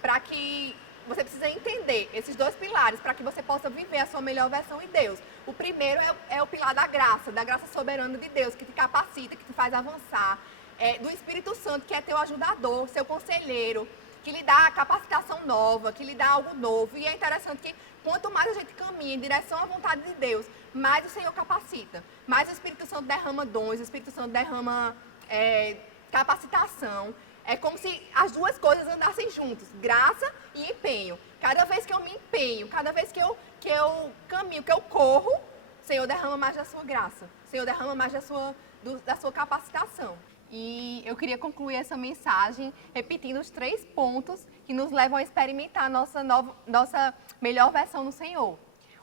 para que você precisa entender esses dois pilares, para que você possa viver a sua melhor versão em Deus. O primeiro é o pilar da graça soberana de Deus, que te capacita, que te faz avançar. Do Espírito Santo, que é teu ajudador, seu conselheiro, que lhe dá capacitação nova, que lhe dá algo novo. E é interessante que quanto mais a gente caminha em direção à vontade de Deus, mais o Senhor capacita, mais o Espírito Santo derrama dons, o Espírito Santo derrama capacitação. É como se as duas coisas andassem juntas, graça e empenho. Cada vez que eu me empenho, cada vez que eu caminho, que eu corro, o Senhor derrama mais da sua graça, o Senhor derrama mais da sua capacitação. E eu queria concluir essa mensagem repetindo os 3 pontos que nos levam a experimentar a nossa melhor versão no Senhor.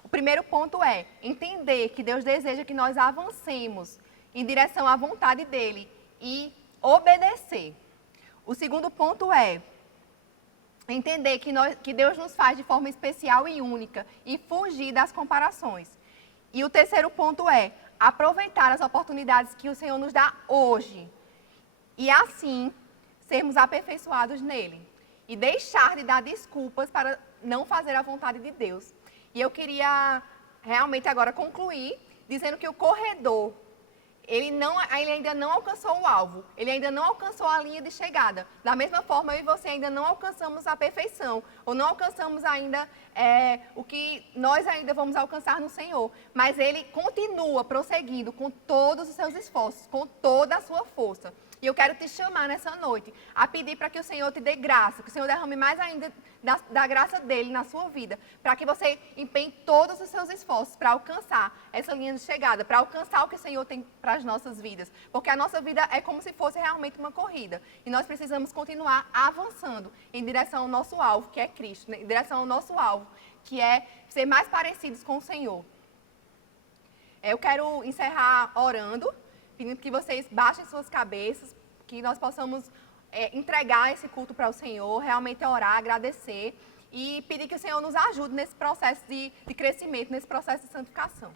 O primeiro ponto é entender que Deus deseja que nós avancemos em direção à vontade dEle e obedecer. O segundo ponto é entender que Deus nos faz de forma especial e única e fugir das comparações. E o terceiro ponto é aproveitar as oportunidades que o Senhor nos dá hoje. E assim, sermos aperfeiçoados nele. E deixar de dar desculpas para não fazer a vontade de Deus. E eu queria realmente agora concluir dizendo que o corredor, ele ainda não alcançou o alvo, ele ainda não alcançou a linha de chegada. Da mesma forma, eu e você ainda não alcançamos a perfeição, ou não alcançamos ainda o que nós ainda vamos alcançar no Senhor. Mas ele continua prosseguindo com todos os seus esforços, com toda a sua força. E eu quero te chamar nessa noite a pedir para que o Senhor te dê graça, que o Senhor derrame mais ainda da graça dele na sua vida, para que você empenhe todos os seus esforços para alcançar essa linha de chegada, para alcançar o que o Senhor tem para as nossas vidas. Porque a nossa vida é como se fosse realmente uma corrida. E nós precisamos continuar avançando em direção ao nosso alvo, que é Cristo, em direção ao nosso alvo, que é ser mais parecidos com o Senhor. Eu quero encerrar orando, pedindo que vocês baixem suas cabeças, que nós possamos entregar esse culto para o Senhor, realmente orar, agradecer e pedir que o Senhor nos ajude nesse processo de crescimento, nesse processo de santificação.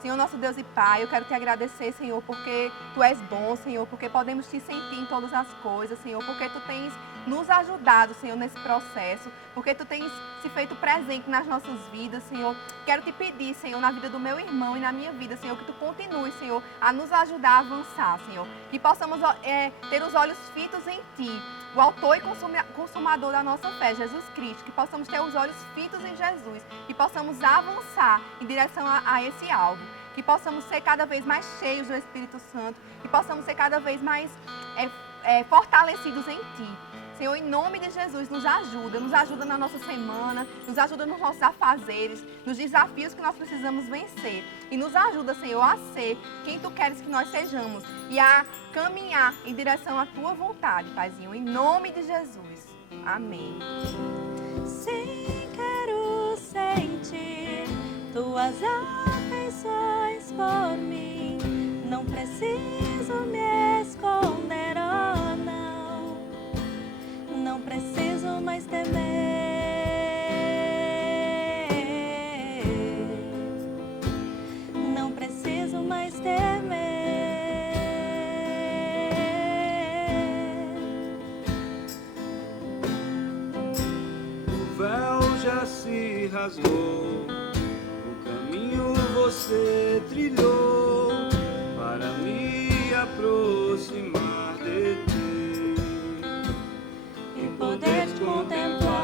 Senhor, nosso Deus e Pai, eu quero te agradecer, Senhor, porque Tu és bom, Senhor, porque podemos te sentir em todas as coisas, Senhor, porque Tu tens nos ajudado, Senhor, nesse processo, porque Tu tens se feito presente nas nossas vidas, Senhor. Quero te pedir, Senhor, na vida do meu irmão e na minha vida, Senhor, que Tu continue, Senhor, a nos ajudar a avançar, Senhor. Que possamos ter os olhos fitos em Ti, o autor e consumador da nossa fé, Jesus Cristo. Que possamos ter os olhos fitos em Jesus, que possamos avançar em direção a esse alvo. Que possamos ser cada vez mais cheios do Espírito Santo, que possamos ser cada vez mais fortalecidos em Ti. Senhor, em nome de Jesus, nos ajuda na nossa semana, nos ajuda nos nossos afazeres, nos desafios que nós precisamos vencer. E nos ajuda, Senhor, a ser quem Tu queres que nós sejamos e a caminhar em direção à Tua vontade, Paizinho, em nome de Jesus. Amém. Sim, quero sentir Tuas afeições por mim. Não preciso me esconder, oh não. Não preciso mais temer. Não preciso mais temer. O véu já se rasgou, o caminho você trilhou para me aproximar de Ti E poder te contemplar.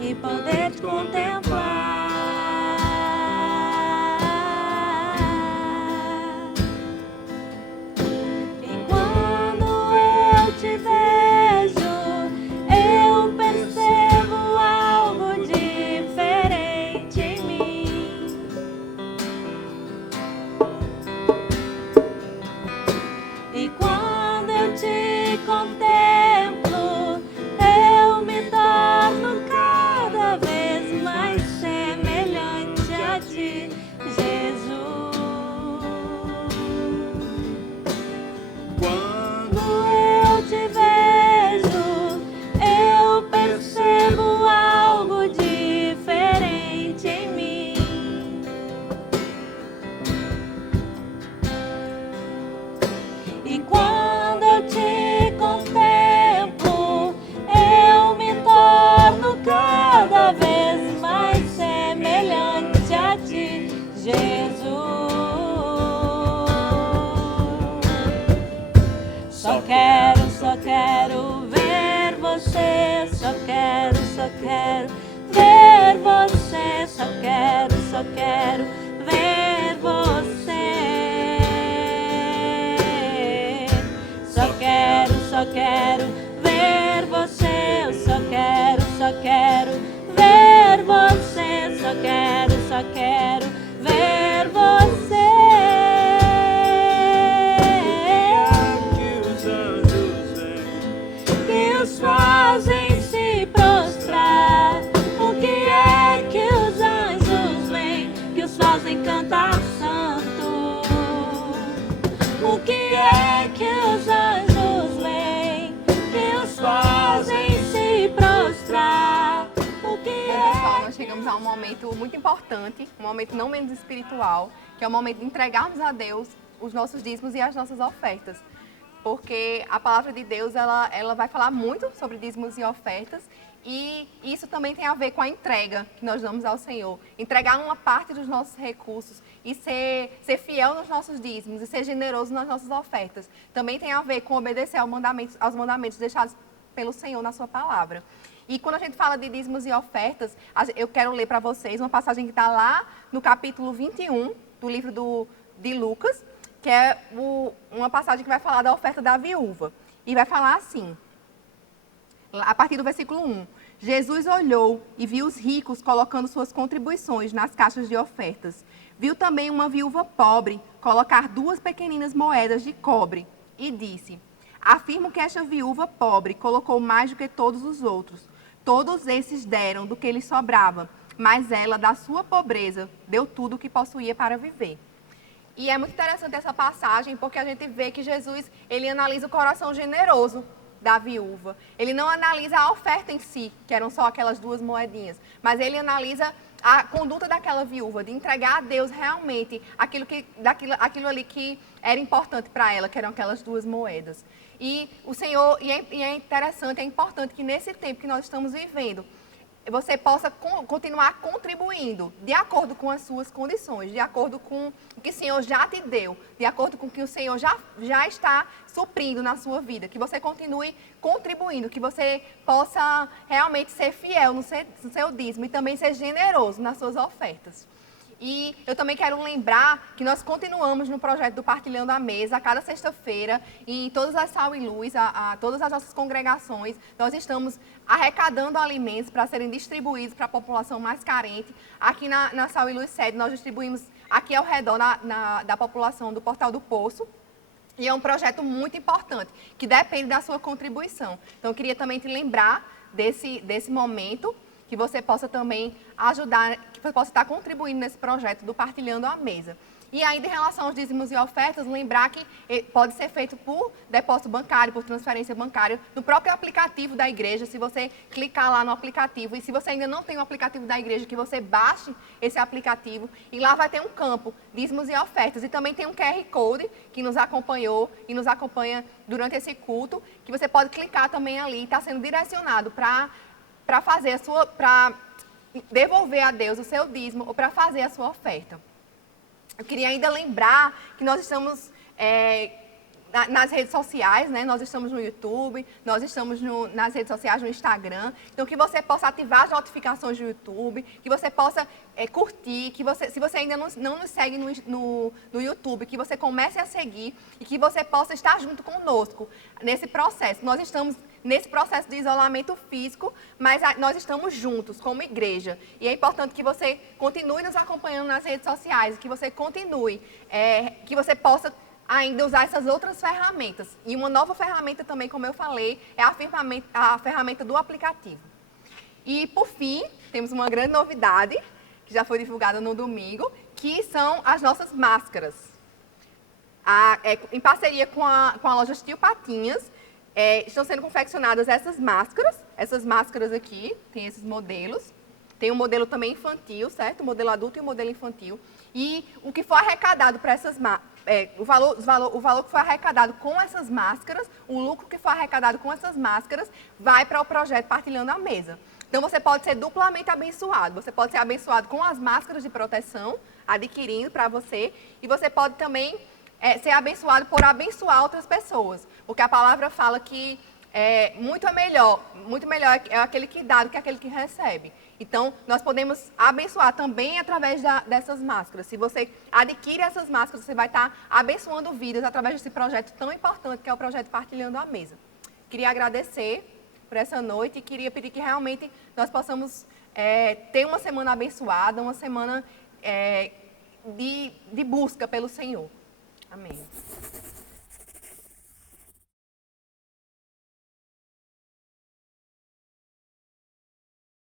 E poder te contemplar. E quando eu te vejo, eu percebo algo diferente em mim. E quando eu te contemplo, eu me torno cada vez mais semelhante a Ti, Jesus. quando Quando eu te vejo, eu percebo algo diferente em mim. E quando eu te contemplo, eu me torno cada vez mais semelhante a Ti, Jesus. Só quero ver Você, só quero ver Você, só quero ver Você. Só quero ver Você, eu só quero ver Você, só quero ver Você. que os anjos vêm, Que os fazem se prostrar. O que é que os anjos vêm, que os fazem cantar santo? O que é que os anjos vêm, que os fazem se prostrar? O que Pessoal, é? nós chegamos a um momento muito importante, um momento não menos espiritual, que é o momento de entregarmos a Deus os nossos dízimos e as nossas ofertas. Porque a palavra de Deus, ela vai falar muito sobre dízimos e ofertas. E isso também tem a ver com a entrega que nós damos ao Senhor. Entregar uma parte dos nossos recursos e ser fiel nos nossos dízimos e ser generoso nas nossas ofertas. Também tem a ver com obedecer aos mandamentos deixados pelo Senhor na sua palavra. E quando a gente fala de dízimos e ofertas, eu quero ler para vocês uma passagem que está lá no capítulo 21 do livro de Lucas, que é uma passagem que vai falar da oferta da viúva. E vai falar assim, a partir do versículo 1. Jesus olhou e viu os ricos colocando suas contribuições nas caixas de ofertas. Viu também uma viúva pobre colocar 2 pequeninas moedas de cobre e disse: afirmo que esta viúva pobre colocou mais do que todos os outros. Todos esses deram do que lhes sobrava, mas ela, da sua pobreza, deu tudo o que possuía para viver. E é muito interessante essa passagem, porque a gente vê que Jesus, ele analisa o coração generoso da viúva. Ele não analisa a oferta em si, que eram só aquelas 2 moedinhas, mas ele analisa a conduta daquela viúva, de entregar a Deus realmente aquilo ali que era importante para ela, que eram aquelas 2 moedas. E o Senhor, e é interessante, é importante que nesse tempo que nós estamos vivendo, você possa continuar contribuindo de acordo com as suas condições, de acordo com o que o Senhor já te deu, de acordo com o que o Senhor já está suprindo na sua vida. Que você continue contribuindo, que você possa realmente ser fiel no seu dízimo e também ser generoso nas suas ofertas. E eu também quero lembrar que nós continuamos no projeto do Partilhando a Mesa, a cada sexta-feira, em todas as Sal e Luz, todas as nossas congregações, nós estamos arrecadando alimentos para serem distribuídos para a população mais carente. Aqui na Sal e Luz sede, nós distribuímos aqui ao redor da população do Portal do Poço. E é um projeto muito importante, que depende da sua contribuição. Então, eu queria também te lembrar desse momento, que você possa também ajudar, que você possa estar contribuindo nesse projeto do Partilhando a Mesa. E ainda em relação aos dízimos e ofertas, lembrar que pode ser feito por depósito bancário, por transferência bancária, no próprio aplicativo da igreja. Se você clicar lá no aplicativo, e se você ainda não tem o aplicativo da igreja, que você baixe esse aplicativo, e lá vai ter um campo, dízimos e ofertas. E também tem um QR Code que nos acompanhou e nos acompanha durante esse culto, que você pode clicar também ali e está sendo direcionado para devolver a Deus o seu dízimo ou para fazer a sua oferta. Eu queria ainda lembrar que nós estamos nas redes sociais, né? Nós estamos no YouTube, nós estamos nas redes sociais, no Instagram. Então, que você possa ativar as notificações do YouTube, que você possa curtir, se você ainda não nos segue no YouTube, que você comece a seguir e que você possa estar junto conosco nesse processo. Nós estamos nesse processo de isolamento físico, mas nós estamos juntos como igreja. E é importante que você continue nos acompanhando nas redes sociais, que você continue, que você possa ainda usar essas outras ferramentas. E uma nova ferramenta também, como eu falei, é a ferramenta do aplicativo. E, por fim, temos uma grande novidade, que já foi divulgada no domingo, que são as nossas máscaras. Em parceria com a loja Tio Patinhas, estão sendo confeccionadas essas máscaras aqui, tem esses modelos. Tem um modelo também infantil, certo? O modelo adulto e o modelo infantil. E o que for arrecadado para essas o valor que foi arrecadado com essas máscaras, o lucro que for arrecadado com essas máscaras, vai para o projeto Partilhando a Mesa. Então, você pode ser duplamente abençoado. Você pode ser abençoado com as máscaras de proteção, adquirindo para você, e você pode também ser abençoado por abençoar outras pessoas. Porque a palavra fala que muito melhor é aquele que dá do que aquele que recebe. Então, nós podemos abençoar também através dessas máscaras. Se você adquire essas máscaras, você vai estar abençoando vidas através desse projeto tão importante que é o projeto Partilhando a Mesa. Queria agradecer por essa noite e queria pedir que realmente nós possamos ter uma semana abençoada, uma semana de busca pelo Senhor. Amém.